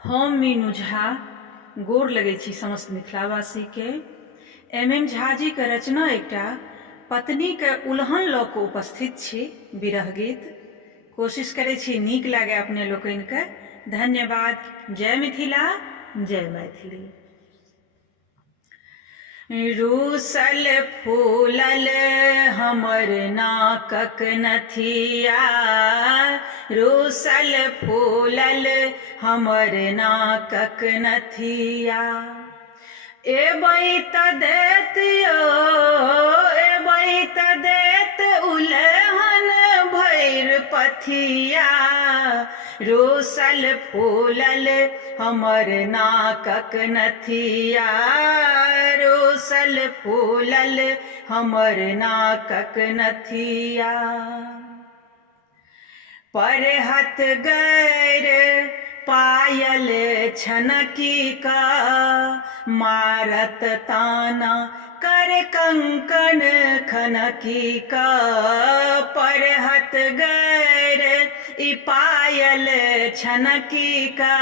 हम मीनू झा गोर लगै छी समस्त मिथिलावासी के। MM झा जी के रचना एकटा पत्नी के उल्हन लऽ कऽ उपस्थित छी। विरह गीत कोशिश करै छी नीक लागे अपने लोकनि के। धन्यवाद। जय मिथिला, जय मैथिली। रूसल फूलल हमर नाकक नथिया, रूसल फूलल हमर नाकक नथिया। एबै त देत यो, एबै त देत उलहन भैर पथिया। रूसल फूलल हमर नाकक नथिया, रूसल फूलल हमर नाकक नथिया। परहत गैर पायल छनकी का, मारत ताना कर कंकण खनकी का। परहत गैर ई पायल छनकी का,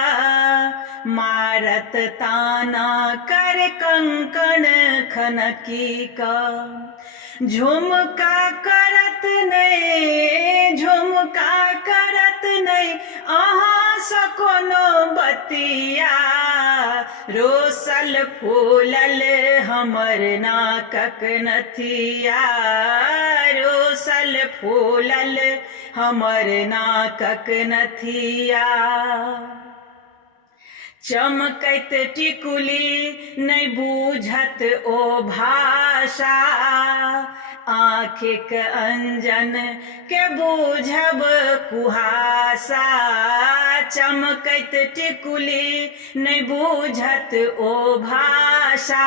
मारत ताना कर कंकण खनकी का। झुमका करत नहीं, झुमका करत नहीं अहाँ सँ कोनो बतिया। रूसल फूलल हमर नाकक नथिया, रूसल फूलल हमर नाकक नथिया। चमकैत टिकुली नहीं बूझत ओ भाषा, आँखिक अंजन के बूझब कुहासा। चमकैत टिकुली नहीं बूझत ओ भाषा,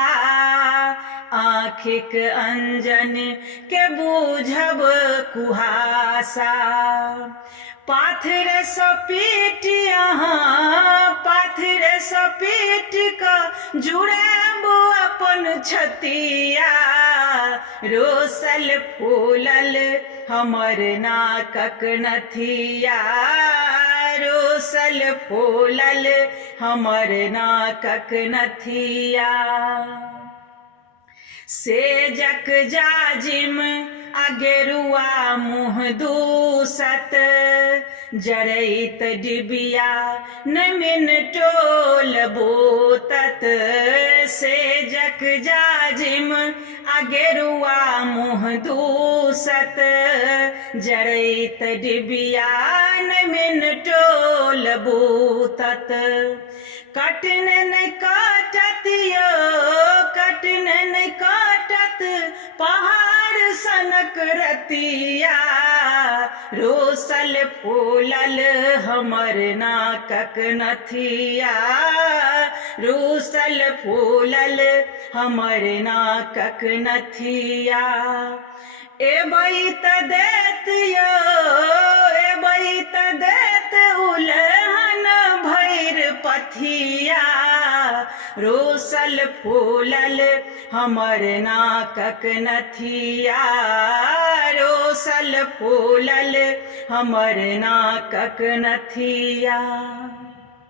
आँखिक अंजन के बूझब कुहासा। पाथर सपीट अहाँ, पाथर सपीट कऽ जुड़ाब अपन छतिया। रूसल फूलल हमर नाकक नथिया, रूसल फूलल हमर नाकक नथिया। सेजक जाजिम आ गेरुआ मुँह दूसत, जरैत डिबिया नहि मिनटोल बोतत। सेजक जाजिम आ गेरुआ मुँह दूसत, जरैत डिबिया नहि मिनटोल बोतत। कटन नहि काटत यो, कटन नहि काटत पहाड़ सनक रतिया। रूसल फूलल हमर नाकक नथिया, रूसल फूलल हमर नाकक नथिया। एबै त देत यो, एबै त देत उलहन भैर पथिया। रूसल फूलल हमर नाकक नथिया, रूसल फूलल हमर नाकक नथिया।